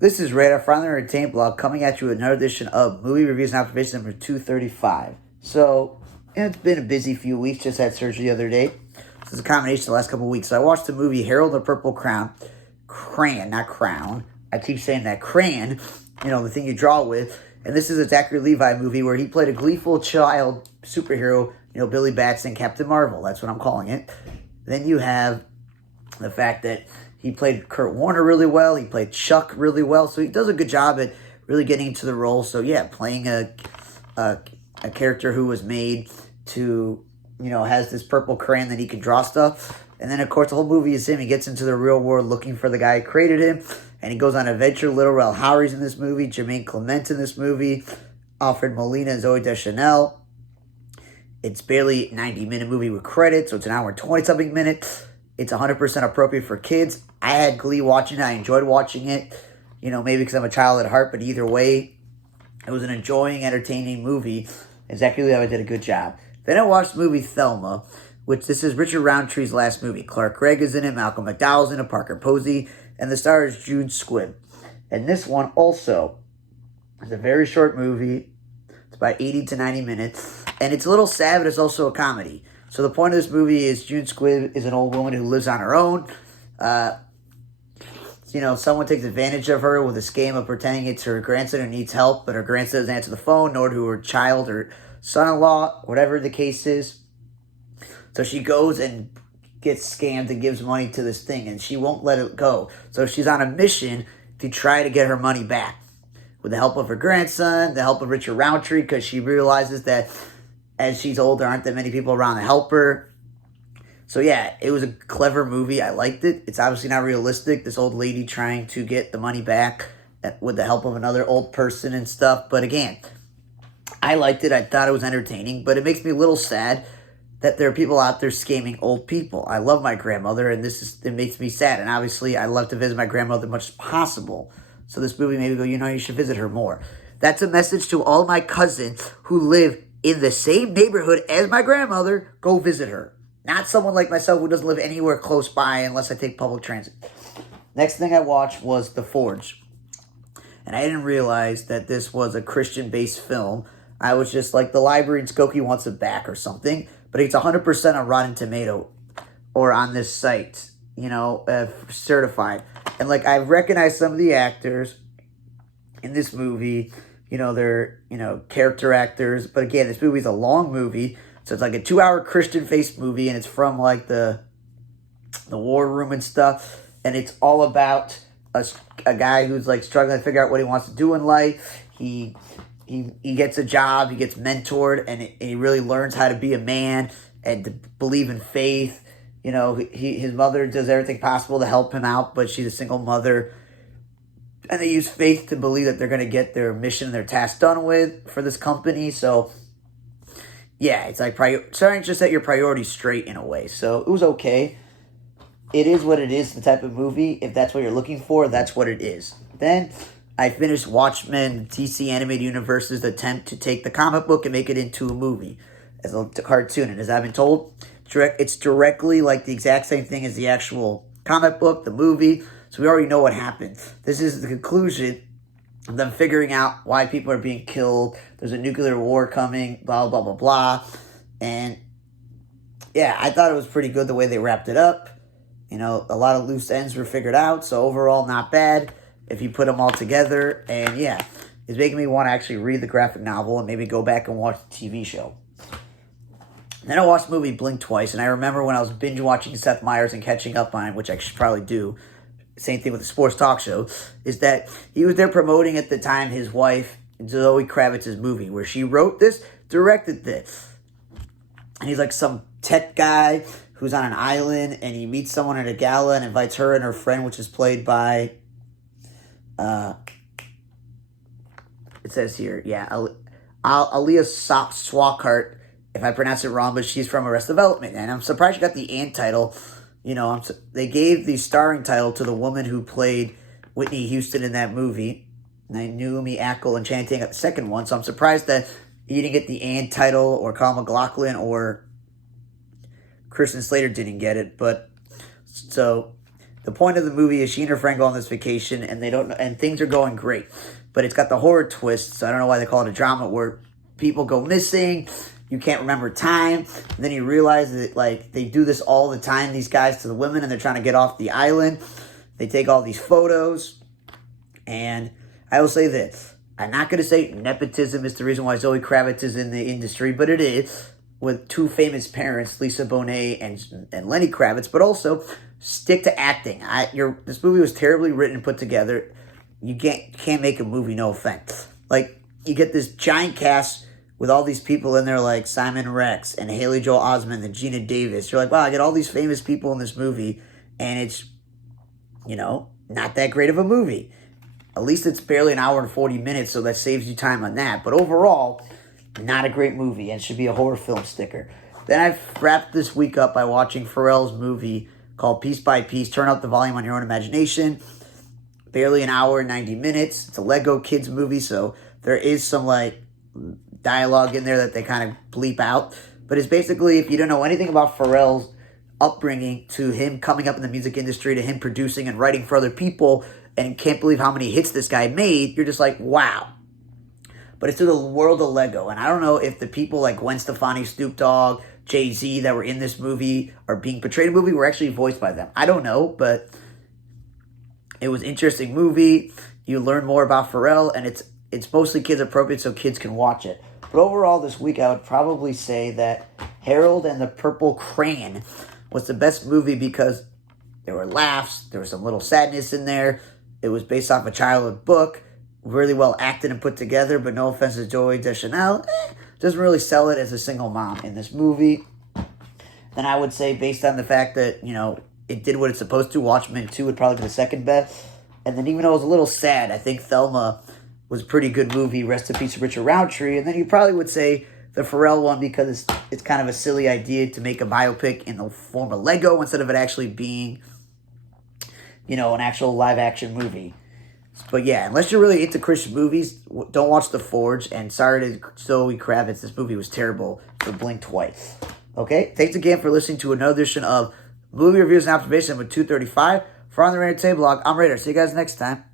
This is Radar from the Entertainment Blog coming at you with another edition of Movie Reviews and Observations number 235. So, it's been a busy few weeks. Just had surgery the other day. This is a combination of the last couple of weeks. So I watched the movie Harold the Purple Crayon, not Crown. I keep saying that. Crayon, the thing you draw with. And this is a Zachary Levi movie where he played a gleeful child superhero, Billy Batson, Captain Marvel. That's what I'm calling it. Then you have the fact that he played Kurt Warner really well. He played Chuck really well. So he does a good job at really getting into the role. So yeah, playing a character who was made to, has this purple crayon that he can draw stuff. And then, of course, the whole movie is him. He gets into the real world looking for the guy who created him. And he goes on an adventure. Little Rel Howery's in this movie. Jermaine Clement's in this movie. Alfred Molina and Zooey Deschanel. It's barely a 90-minute movie with credits. So it's an hour and 20-something minutes. It's 100% appropriate for kids. I had glee watching it. I enjoyed watching it. Maybe because I'm a child at heart. But either way, it was an enjoying, entertaining movie. And Zachary Levi did a good job. Then I watched the movie Thelma, which this is Richard Roundtree's last movie. Clark Gregg is in it. Malcolm McDowell's in it. Parker Posey. And the star is June Squibb. And this one also is a very short movie. It's about 80 to 90 minutes. And it's a little sad, but it's also a comedy. So the point of this movie is June Squibb is an old woman who lives on her own. Someone takes advantage of her with this game of pretending it's her grandson who needs help, but her grandson doesn't answer the phone, nor do her child or son-in-law, whatever the case is. So she goes and gets scammed and gives money to this thing, and she won't let it go. So she's on a mission to try to get her money back with the help of her grandson, the help of Richard Roundtree, because she realizes that as she's older, aren't that many people around to help her. So yeah, it was a clever movie. I liked it. It's obviously not realistic. This old lady trying to get the money back with the help of another old person and stuff. But again, I liked it. I thought it was entertaining. But it makes me a little sad that there are people out there scamming old people. I love my grandmother, and it makes me sad. And obviously, I love to visit my grandmother as much as possible. So this movie made me go, you should visit her more. That's a message to all my cousins who live in the same neighborhood as my grandmother. Go visit her. Not someone like myself who doesn't live anywhere close by unless I take public transit. Next thing I watched was The Forge. And I didn't realize that this was a Christian-based film. I was just like, the library in Skokie wants it back or something. But it's 100% on Rotten Tomato or on this site, certified. And I recognize some of the actors in this movie. They're, character actors. But again, this movie's a long movie. So it's like a 2-hour Christian-based movie. And it's from the war room and stuff. And it's all about a guy who's struggling to figure out what he wants to do in life. He gets a job. He gets mentored. And he really learns how to be a man and to believe in faith. His mother does everything possible to help him out. But she's a single mother. And they use faith to believe that they're going to get their mission, their task done with for this company. So, yeah, it's starting to set your priorities straight in a way. So, it was okay. It is what it is, the type of movie. If that's what you're looking for, that's what it is. Then, I finished Watchmen, DC Animated Universe's attempt to take the comic book and make it into a movie as a cartoon. And as I've been told, it's directly the exact same thing as the actual comic book, the movie. So we already know what happened. This is the conclusion of them figuring out why people are being killed. There's a nuclear war coming, blah, blah, blah, blah. And, yeah, I thought it was pretty good the way they wrapped it up. A lot of loose ends were figured out. So overall, not bad if you put them all together. And, yeah, it's making me want to actually read the graphic novel and maybe go back and watch the TV show. Then I watched the movie Blink twice. And I remember when I was binge watching Seth Meyers and catching up on it, which I should probably do. Same thing with the sports talk show, is that he was there promoting at the time his wife, Zoe Kravitz's movie, where she wrote this, directed this. And he's some tech guy who's on an island, and he meets someone at a gala and invites her and her friend, which is played by, it says here, Aaliyah Swakart, if I pronounce it wrong, but she's from Arrested Development. And I'm surprised she got the and title. They gave the starring title to the woman who played Whitney Houston in that movie. Naomi Ackel and Channing Tatum got the second one. So I'm surprised that he didn't get the and title, or Kyle MacLachlan or Christian Slater didn't get it. But so the point of the movie is she and her friend go on this vacation, and they don't know, and things are going great. But it's got the horror twist, so I don't know why they call it a drama, where people go missing, you can't remember time, and then you realize that, like, they do this all the time, these guys, to the women, and they're trying to get off the island. They take all these photos, and I will say this. I'm not going to say nepotism is the reason why Zoe Kravitz is in the industry, but it is, with two famous parents, Lisa Bonet and Lenny Kravitz, but also stick to acting. This movie was terribly written and put together. You can't make a movie, no offense. Like, you get this giant cast with all these people in there like Simon Rex and Haley Joel Osment and Gina Davis. You're like, wow, I get all these famous people in this movie, and it's, not that great of a movie. At least it's barely an hour and 40 minutes, so that saves you time on that. But overall, not a great movie, and should be a horror film sticker. Then I've wrapped this week up by watching Pharrell's movie called Piece by Piece. Turn up the volume on your own imagination. Barely an hour and 90 minutes. It's a Lego Kids movie, so there is some, dialogue in there that they kind of bleep out. But it's basically, if you don't know anything about Pharrell's upbringing, to him coming up in the music industry, to him producing and writing for other people, and can't believe how many hits this guy made, you're just like, wow. But it's through the world of Lego. And I don't know if the people like Gwen Stefani, Snoop Dogg, Jay-Z that were in this movie are being portrayed in the movie were actually voiced by them. I don't know, but it was an interesting movie. You learn more about Pharrell, and it's mostly kids appropriate, so kids can watch it. But overall, this week, I would probably say that Harold and the Purple Crayon was the best movie because there were laughs, there was some little sadness in there. It was based off a childhood book, really well acted and put together, but no offense to Joey Deschanel, doesn't really sell it as a single mom in this movie. Then I would say, based on the fact that, it did what it's supposed to, Watchmen 2 would probably be the second best. And then even though it was a little sad, I think Thelma was a pretty good movie. Rest in peace to Richard Roundtree. And then you probably would say the Pharrell one because it's kind of a silly idea to make a biopic in the form of Lego instead of it actually being, an actual live-action movie. But yeah, unless you're really into Christian movies, don't watch The Forge. And sorry to Zoe Kravitz, this movie was terrible. So blink twice. Okay? Thanks again for listening to another edition of Movie Reviews and Observation with 235. For On The Raider Today blog, I'm Raider. See you guys next time.